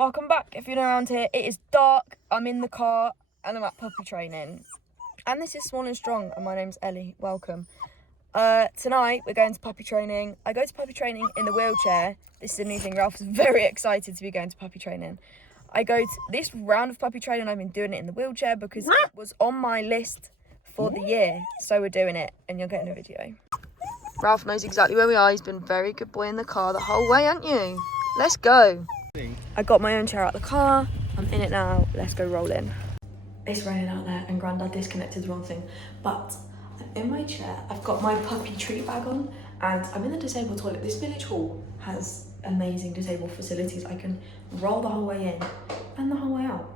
Welcome back if you're around here. It is dark, I'm in the car and I'm at puppy training. And this is Small and Strong and my name's Ellie. Welcome. Tonight we're going to puppy training. I go to puppy training in the wheelchair. This is a new thing. Ralph's very excited to be going to puppy training. I go to this round of puppy training. I've been doing it in the wheelchair because it was on my list for the year. So we're doing it and you're getting a video. Ralph knows exactly where we are. He's been a very good boy in the car the whole way, haven't you? Let's go. I got my own chair out of the car. I'm in it now. Let's go rolling. It's raining out there and Grandad disconnected the wrong thing. But I'm in my chair. I've got my puppy treat bag on and I'm in the disabled toilet. This village hall has amazing disabled facilities. I can roll the whole way in and the whole way out.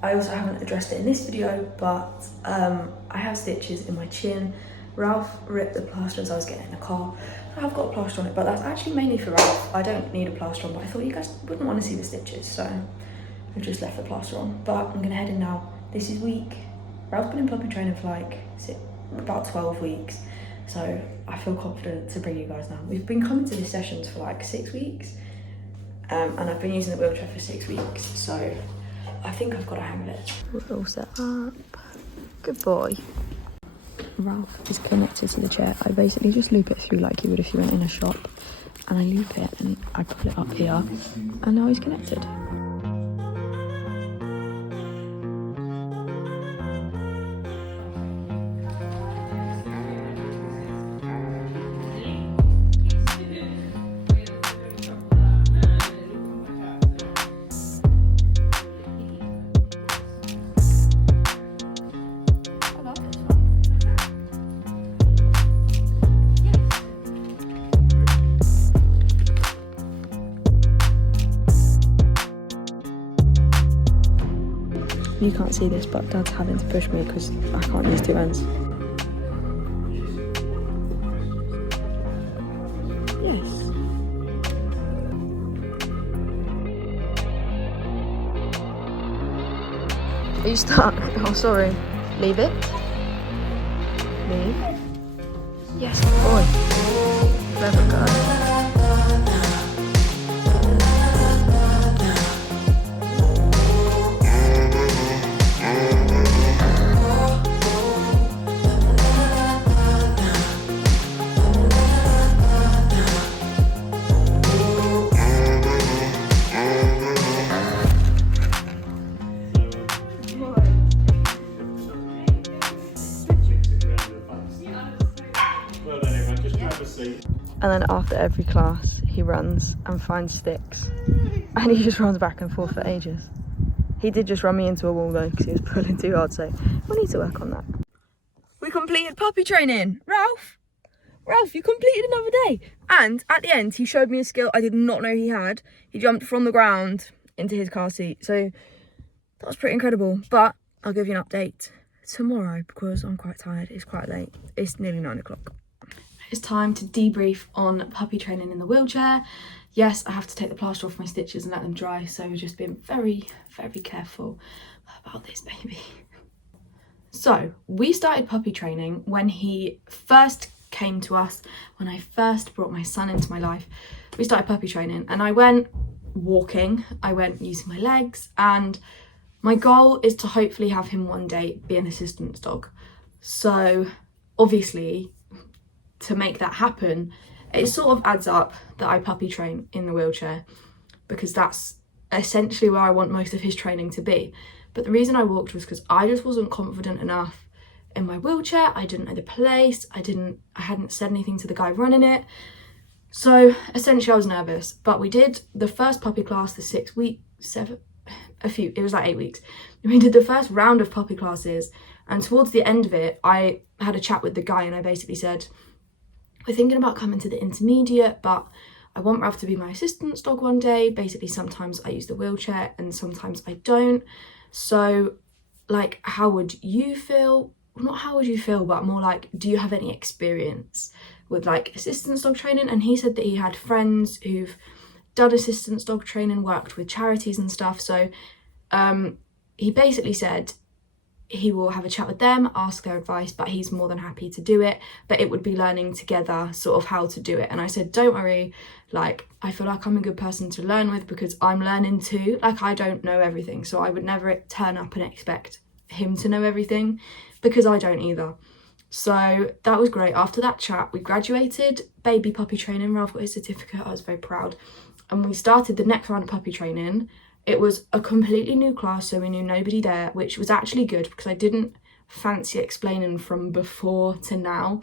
I also haven't addressed it in this video, but I have stitches in my chin. Ralph ripped the plaster as I was getting in the car. I've got a plaster on it, but that's actually mainly for Ralph. I don't need a plaster on, but I thought you guys wouldn't want to see the stitches, so I've just left the plaster on. But I'm gonna head in now. This is week. Ralph's been in puppy training for like about 12 weeks, so I feel confident to bring you guys now. We've been coming to these sessions for like 6 weeks, and I've been using the wheelchair for 6 weeks, so I think I've got a hang of it. We're all set up. Good boy. Ralph is connected to the chair. I basically just loop it through like you would if you went in a shop, and I loop it and I pull it up here, and now he's connected. You can't see this, but Dad's having to push me because I can't use two hands. Yes. Are you stuck? Oh, sorry. Leave it. Leave. Yes, boy. Clever girl. And then after every class, he runs and finds sticks. And he just runs back and forth for ages. He did just run me into a wall though, because he was pulling too hard, so we need to work on that. We completed puppy training. Ralph, you completed another day. And at the end, he showed me a skill I did not know he had. He jumped from the ground into his car seat. So that was pretty incredible. But I'll give you an update tomorrow because I'm quite tired. It's quite late. It's nearly 9 o'clock. It's time to debrief on puppy training in the wheelchair. Yes, I have to take the plaster off my stitches and let them dry, so we're just being very, very careful about this baby. So, we started puppy training when he first came to us, when I first brought my son into my life. We started puppy training and I went walking, I went using my legs, and my goal is to hopefully have him one day be an assistance dog. So, obviously, to make that happen, it sort of adds up that I puppy train in the wheelchair because that's essentially where I want most of his training to be. But the reason I walked was because I just wasn't confident enough in my wheelchair. I didn't know the place. I hadn't said anything to the guy running it. So essentially I was nervous. But we did the first puppy class, the 6 week, it was like 8 weeks. We did the first round of puppy classes, and towards the end of it, I had a chat with the guy and I basically said, we're thinking about coming to the intermediate, but I want Ralph to be my assistance dog one day. Basically, sometimes I use the wheelchair and sometimes I don't. So, like, how would you feel? Not how would you feel, but more like, do you have any experience with like assistance dog training? And he said that he had friends who've done assistance dog training, worked with charities and stuff. So he basically said, he will have a chat with them, ask their advice, but he's more than happy to do it. But it would be learning together sort of how to do it. And I said, don't worry, like, I feel like I'm a good person to learn with because I'm learning too. Like, I don't know everything, so I would never turn up and expect him to know everything because I don't either. So that was great. After that chat, we graduated baby puppy training. Ralph got his certificate. I was very proud. And we started the next round of puppy training. It was a completely new class, so we knew nobody there, which was actually good because I didn't fancy explaining from before to now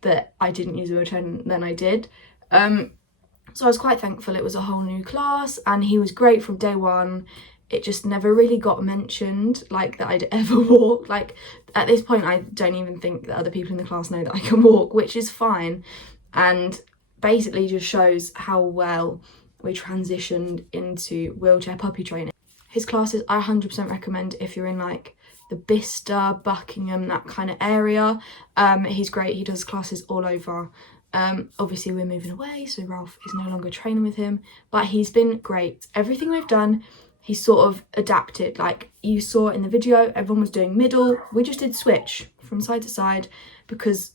that I didn't use wheelchair and then I did. So I was quite thankful. It was a whole new class and he was great from day one. It just never really got mentioned, like, that I'd ever walk. Like, at this point, I don't even think that other people in the class know that I can walk, which is fine. And basically just shows how well we transitioned into wheelchair puppy training. His classes I 100% recommend if you're in like the Bicester, Buckingham, that kind of area. He's great. He does classes all over. Obviously we're moving away, so Ralph is no longer training with him, but he's been great. Everything we've done, he's sort of adapted. Like you saw in the video, everyone was doing middle. We just did switch from side to side because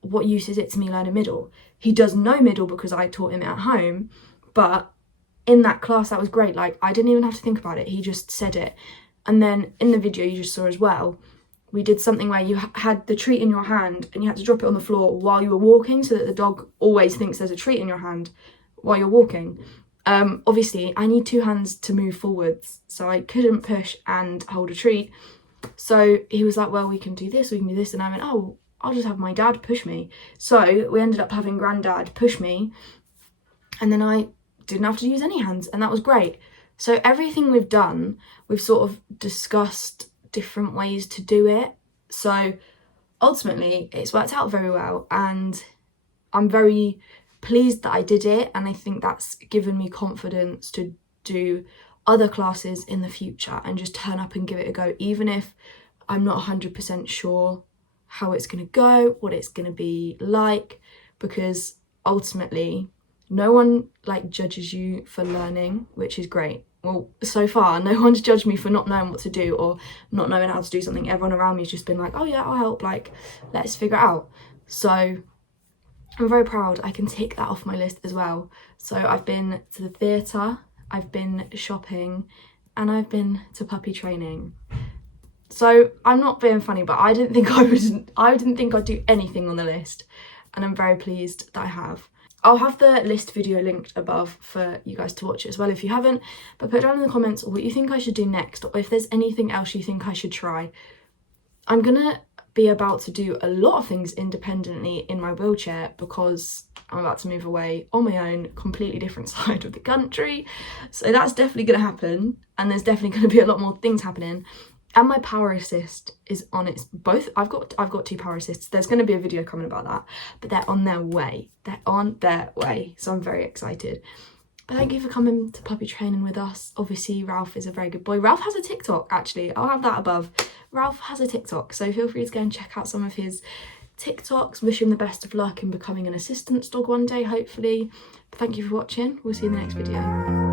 what use is it to me learning middle? He does know middle because I taught him at home, but in that class that was great. Like I didn't even have to think about it, he just said it. And then in the video you just saw as well, we did something where you had the treat in your hand and you had to drop it on the floor while you were walking so that the dog always thinks there's a treat in your hand while you're walking. Obviously I need two hands to move forwards, so I couldn't push and hold a treat. So he was like, well, we can do this, and I went, oh, I'll just have my dad push me. So we ended up having Granddad push me, and then I didn't have to use any hands, and that was great. So everything we've done, we've sort of discussed different ways to do it. So ultimately it's worked out very well, and I'm very pleased that I did it, and I think that's given me confidence to do other classes in the future and just turn up and give it a go, even if I'm not 100% sure how it's going to go, what it's going to be like, because ultimately no one like judges you for learning, which is great. Well, so far no one's judged me for not knowing what to do or not knowing how to do something. Everyone around me has just been like, oh yeah, I'll help, like, let's figure it out. So I'm very proud. I can tick that off my list as well. So I've been to the theatre, I've been shopping, and I've been to puppy training. So I'm not being funny, but I didn't think I'd do anything on the list, and I'm very pleased that I have. I'll have the list video linked above for you guys to watch it as well if you haven't, but put down in the comments what you think I should do next, or if there's anything else you think I should try. I'm gonna be about to do a lot of things independently in my wheelchair because I'm about to move away on my own, completely different side of the country. So that's definitely gonna happen, and there's definitely gonna be a lot more things happening. And my power assist is on its both. I've got two power assists. There's going to be a video coming about that, but they're on their way. They're on their way. So I'm very excited. But thank you for coming to puppy training with us. Obviously, Ralph is a very good boy. Ralph has a TikTok, actually. I'll have that above. Ralph has a TikTok, so feel free to go and check out some of his TikToks. Wish him the best of luck in becoming an assistance dog one day, hopefully. But thank you for watching. We'll see you in the next video.